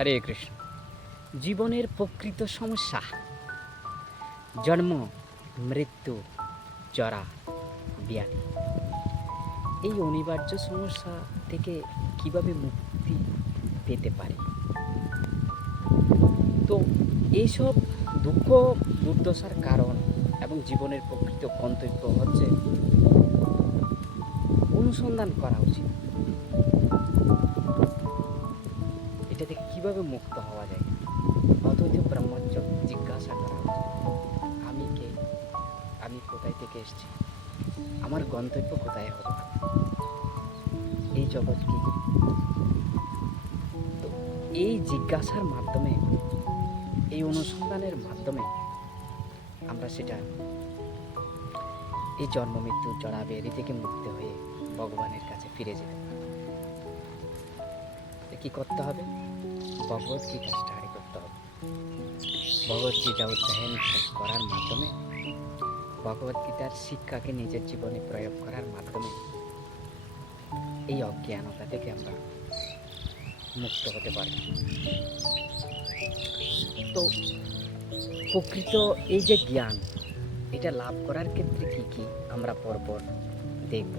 হরে কৃষ্ণ। জীবনের প্রকৃত সমস্যা জন্ম, মৃত্যু, জরা, ব্যাধি। এই অনিবার্য সমস্যা থেকে কিভাবে মুক্তি পেতে পারি? তো এইসব দুঃখ দুর্দশার কারণ এবং জীবনের প্রকৃত গন্তব্য হচ্ছে অনুসন্ধান করা উচিত। এটা থেকে কীভাবে মুক্ত হওয়া যায়? অদ্বৈত ব্রহ্মচর্য জিজ্ঞাসা করা উচিত, আমি কে, আমি কোথায় থেকে এসেছি, আমার গন্তব্য কোথায় হবে, এই জগৎ কি? তো এই জিজ্ঞাসার মাধ্যমে, এই অনুসন্ধানের মাধ্যমে আমরা সেটা এই জন্ম মৃত্যু জরা ব্যাধি থেকে মুক্ত হয়ে ভগবানের কাছে ফিরে যেতে পারি। কি করতে হবে? ভগবত গীতা স্টাডি করতে হবে। ভগবত গীতা অধ্যয়ন করার মাধ্যমে, ভগবত গীতার শিক্ষাকে নিজের জীবনে প্রয়োগ করার মাধ্যমে এই অজ্ঞানতা থেকে আমরা মুক্ত হতে পারি। তো প্রকৃত এই যে জ্ঞান, এটা লাভ করার ক্ষেত্রে কি কি আমরা পরপর দেখব।